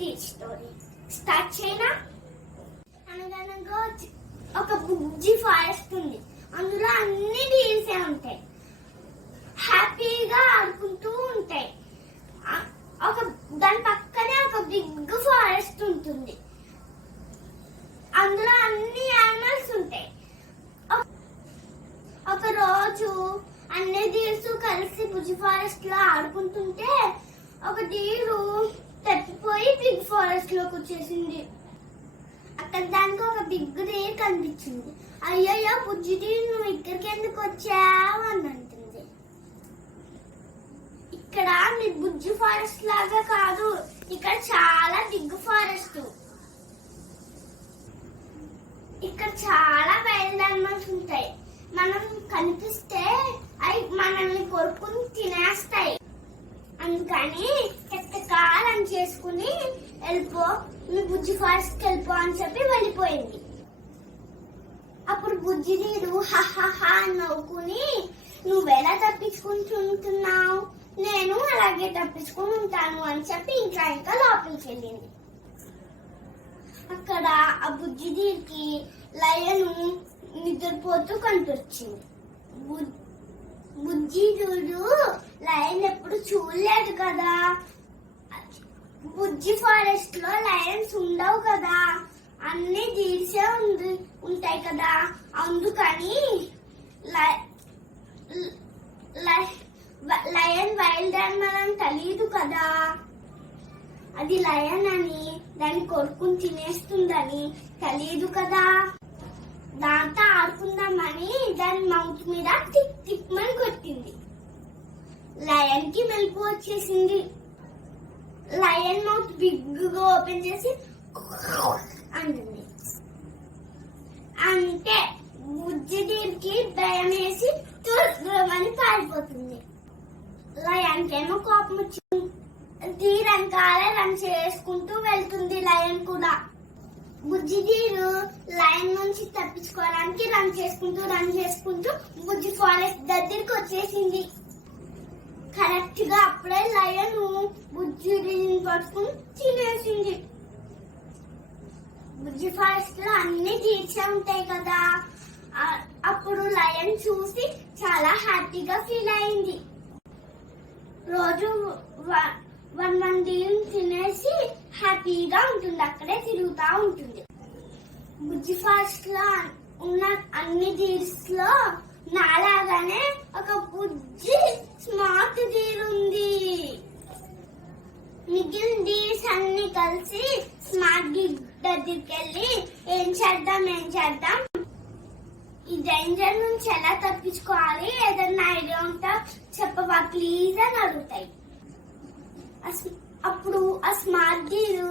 The story start చేయనా? అనగనగా ఒక బుజ్జి ఫారెస్ట్ ఉంది. అందులో అన్ని డీల్సే ఉంటాయి. హ్యాపీగా ఆడుకుంటూ ఉంటాయి. దాని పక్కనే ఒక బిగ్ ఫారెస్ట్ ఉంటుంది. అందులో అన్ని యానిమల్స్ ఉంటాయి. ఒక రోజు అన్ని డీల్స్ కలిసి బుజ్జి ఫారెస్ట్ లో ఆడుకుంటుంటే ఒక డీలు తప్పిపోయి బిగ్ ఫారెస్ట్ లోకి వచ్చేసింది. అక్కడ దానికి ఒక బిగ్ డీల్ కనిపించింది. అయ్యయ్యో బుజ్జి డీల్, నువ్వు ఇక్కడికి ఎందుకు వచ్చావు అని అంటుంది. ఇక్కడ మీ బుజ్జి ఫారెస్ట్ లాగా కాదు, ఇక్కడ చాలా బిగ్ ఫారెస్ట్. ఇక్కడ చాలా వైల్డ్ యానిమల్స్ ఉంటాయి. మనం కనిపిస్తే అవి మనల్ని కొరుకుని తినేస్తాయి. అందుకని ఎట్టకాలని చేసుకుని వెళ్ళిపో, మీ బుజ్జి ఫారెస్ట్ వెళ్ళిపో అని చెప్పి వెళ్ళిపోయింది. అప్పుడు బుజ్జి నీరు హహా నవ్వుకుని, నువ్వెలా తప్పించుకుంటున్నావు, నేను అలాగే తప్పించుకుని ఉంటాను అని చెప్పి ఇంకా లోపలికి వెళ్ళింది. అక్కడ ఆ బుజ్జి నీరుకి లయను నిద్రపోతూ కనిపించింది. బుజ్జిడు లయన్ ఎప్పుడు చూడలేదు కదా, బుజ్జి ఫారెస్ట్ లో లయన్స్ ఉండవు కదా, అన్ని డీల్సే ఉంటాయి కదా. అందుకని లయన్ వైల్డ్ యానిమల్ అని తెలియదు కదా, అది లయన్ అని దాన్ని కొడుకుని తినేస్తుందని తెలియదు కదా. దాంతో ఆడుకుందామని దాని మౌత్ మీద టిక్ టిక్ మని కొట్టింది. లయన్ కి మెలకు వచ్చేసింది. లయన్ మౌత్ బిగ్ గా ఓపెన్ చేసి అంటుంది. అంటే బుజ్జి దీనికి భయం వేసి తుర్రమని పారిపోతుంది. లయన్ కేమో కోపం వచ్చింది. తీరంకాలే రన్ చేసుకుంటూ వెళ్తుంది లయన్ కూడా. బుజ్జి దీరు లయన్ నుంచి తప్పించుకోవడానికి రన్ చేసుకుంటూ బుజ్జి ఫారెస్ట్ దగ్గరికి వచ్చేసింది. కరెక్ట్ గా అప్పుడే లయన్ బుజ్జి దీని పట్టుకుని తినేసింది. బుజ్జి ఫారెస్ట్ లో అన్ని తీర్చే ఉంటాయి కదా. అప్పుడు లయన్ చూసి చాలా హ్యాపీగా ఫీల్ అయింది. రోజు వన్ డీల్ తినేసి హ్యాపీగా ఉంటుంది, అక్కడే తిరుగుతా ఉంటుంది. బుజ్జి ఫారెస్ట్ లో ఉన్న అన్ని డీల్స్ లో నాలాగానే ఒక బుజ్జి స్మార్ట్ డీల్ ఉంది. మిగిలిన డీల్స్ అన్ని కలిసి స్మార్ట్ డీల్ దగ్గరికి వెళ్ళి ఏం చేద్దాం, ఈ డేంజర్ నుంచి ఎలా తప్పించుకోవాలి, ఏదన్నా ఐడియా ఉంటే చెప్పవా ప్లీజ్ అని అడుగుతాయి. అప్పుడు ఆ స్మార్ట్ డీల్,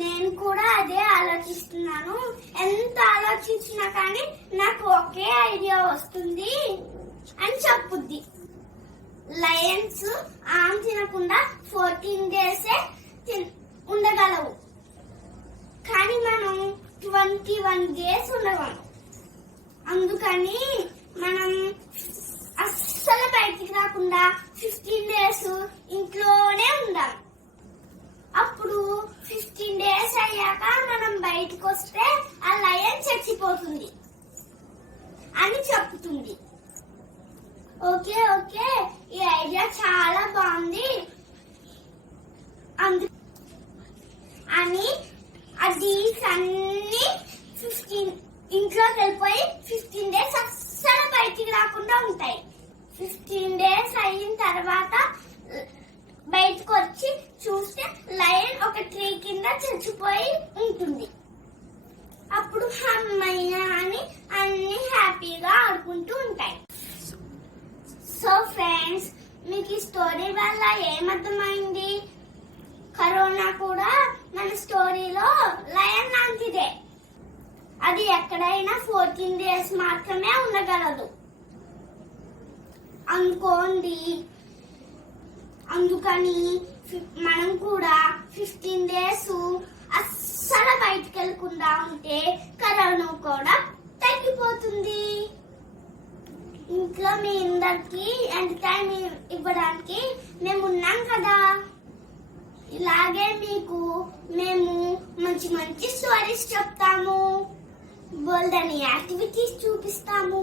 నేను కూడా అదే ఆలోచిస్తున్నాను, ఎంత ఆలోచించినా కానీ నాకు ఒకే ఐడియా వస్తుంది అని చెప్పుద్ది. లయన్స్ ఆమె తినకుండా 14 days ఉండగలవు, కానీ మనం 21 days ఉండగలం. అందుకని మనం అస్సలు బయటికి రాకుండా 15 days ఇంట్లోనే ఉండాలి. అప్పుడు 15 days అయ్యాక మనం బయటకు వస్తే ఆ లయన్ చచ్చిపోతుంది అని చెప్తుంది. ఓకే ఈ ఐడియా చాలా బాగుంది అని అది అన్ని 15 ఇంట్లోకి వెళ్ళిపోయి 15 days అస్సలు బయటికి రాకుండా ఉంటాయి. 15 days అయిన తర్వాత బయటకు వచ్చి చూస్తే లయన్ ఒక ట్రీ కింద చచ్చిపోయి ఉంటుంది. అప్పుడు అమ్మయ్య అని అన్ని హ్యాపీగా ఆడుకుంటూ ఉంటాయి. సో ఫ్రెండ్స్, మీకు ఈ స్టోరీ వల్ల ఏమర్థమైంది? కరోనా కూడా మన స్టోరీలో లయన్ లాంటిదే. అది ఎక్కడైనా 14 days మాత్రమే ఉండగలదు అనుకోండి. అందుకని మనం కూడా 15 days అస్సలు బయటకు వెళ్ళకుండా ఉంటే కరోనా కూడా తగ్గిపోతుంది. ఇంట్లో మీ అందరికి ఎంటర్టైన్ ఇవ్వడానికి మేము ఉన్నాం కదా. ఇలాగే మీకు మేము మంచి మంచి స్టోరీస్ చెప్తాము, బోల్డని యాక్టివిటీస్ చూపిస్తాము,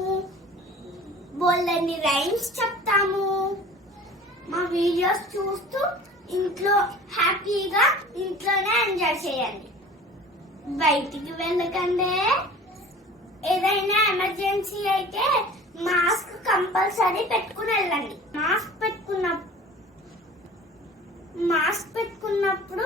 బోల్డని రైమ్స్ చెప్తాము. మా వీడియోస్ చూస్తూ ఇంట్లో హ్యాపీగా ఇంట్లోనే ఎంజాయ్ చేయండి. బయటికి వెళ్ళకండి. ఏదైనా ఎమర్జెన్సీ అయితే మాస్క్ కంపల్సరీ పెట్టుకుని వెళ్ళండి. మాస్క్ పెట్టుకున్నప్పుడు